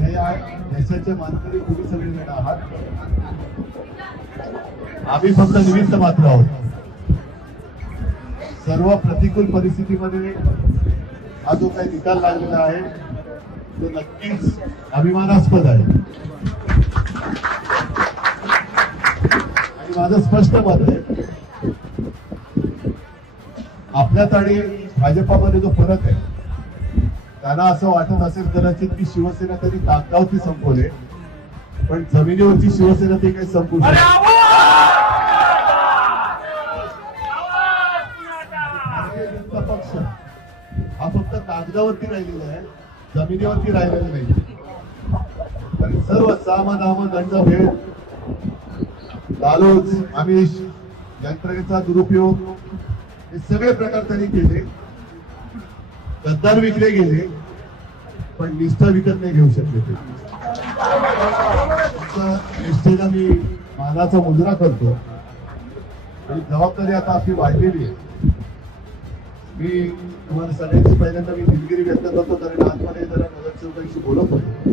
या देशाचे मानकरी तुम्ही सगळेजण आहात. आम्ही फक्त निमित्त मात्र आहोत. सर्व प्रतिकूल परिस्थितीमध्ये हा जो काही निकाल लागलेला आहे तो नक्कीच अभिमानास्पद आहे. आणि माझं स्पष्ट मत आहे, आपल्यात आणि भाजपामध्ये जो फरक आहे, त्यांना असं वाटत असेल कदाचित की शिवसेना तरी कागदावरती संपवले, पण जमिनीवरची शिवसेना ती काही संपू शकते. भारतीय जनता पक्ष हा फक्त कागदावरती राहिलेला आहे, जमिनीवरती राहिलेला नाही. आणि सर्व साम दाम दंड भेद, लालूच, आमिष, यंत्रणेचा दुरुपयोग हे सगळे प्रकार त्यांनी केले. गद्दार विकले गेले, पण निष्ठा विकत नाही घेऊ शकले. ते निष्ठेला मी मानाचा मुजरा करतो. आणि जबाबदारी आता आपली वाढलेली आहे. मी तुम्हाला सगळ्यांची पहिल्यांदा मी दिलगिरी व्यक्त करतो, कारण आतमध्ये जरा नगरसेवकांशी बोलत होतो.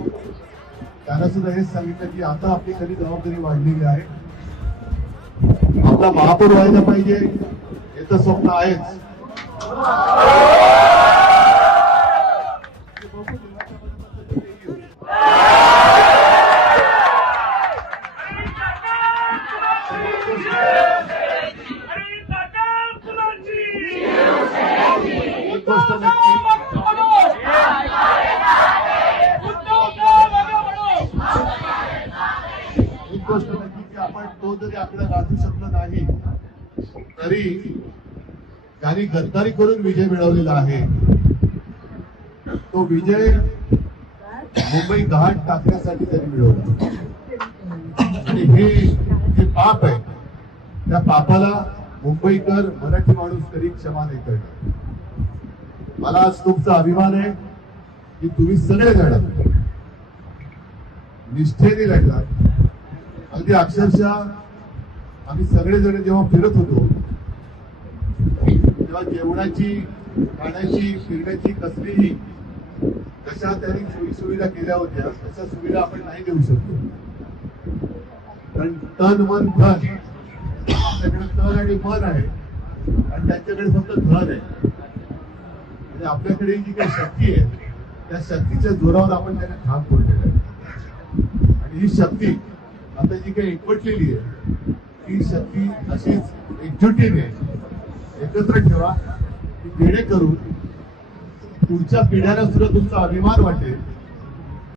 त्यांना सुद्धा हेच सांगितलं की आता आपली खरी जबाबदारी वाढलेली आहे. आपला महापौर व्हायला पाहिजे हे तर स्वप्न आहेच. गोष्ट नक्की की आपण तो जरी आपल्याला गाठू शकलो नाही तरी त्यांनी गद्दारी करून विजय मिळवलेला आहे. तो विजय मुंबई घाट टाकण्यासाठी त्यांनी मिळवला. आणि हे पाप आहे. त्या पापाला मुंबईकर, मराठी माणूस कधी क्षमा नाही करणार. मला आज तुमचा अभिमान आहे की तुम्ही सगळे जण निष्ठेने लढलात. अगदी अक्षरशः आम्ही सगळेजण जेव्हा फिरत होतो तेव्हा जेवणाची, खाण्याची, फिरण्याची कसलीही जशा त्यांनी सोयी सुविधा केल्या होत्या तशा सुविधा आपण नाही देऊ शकतो. कारण तन मन धन, आपल्याकडे तन आणि मन आहे आणि त्यांच्याकडे फक्त धन आहे. म्हणजे आपल्याकडे जी काही शक्ती आहे त्या शक्तीच्या जोरावर आपण त्यांना ठाम फोडलेला आहे. आणि ही शक्ती आता जी काही एकवटलेली आहे ती शक्ती अशीच एकजुटीने एकत्र ठेवा, की जेणेकरून पुढच्या पिढ्यांना सुद्धा तुमचा अभिमान वाटेल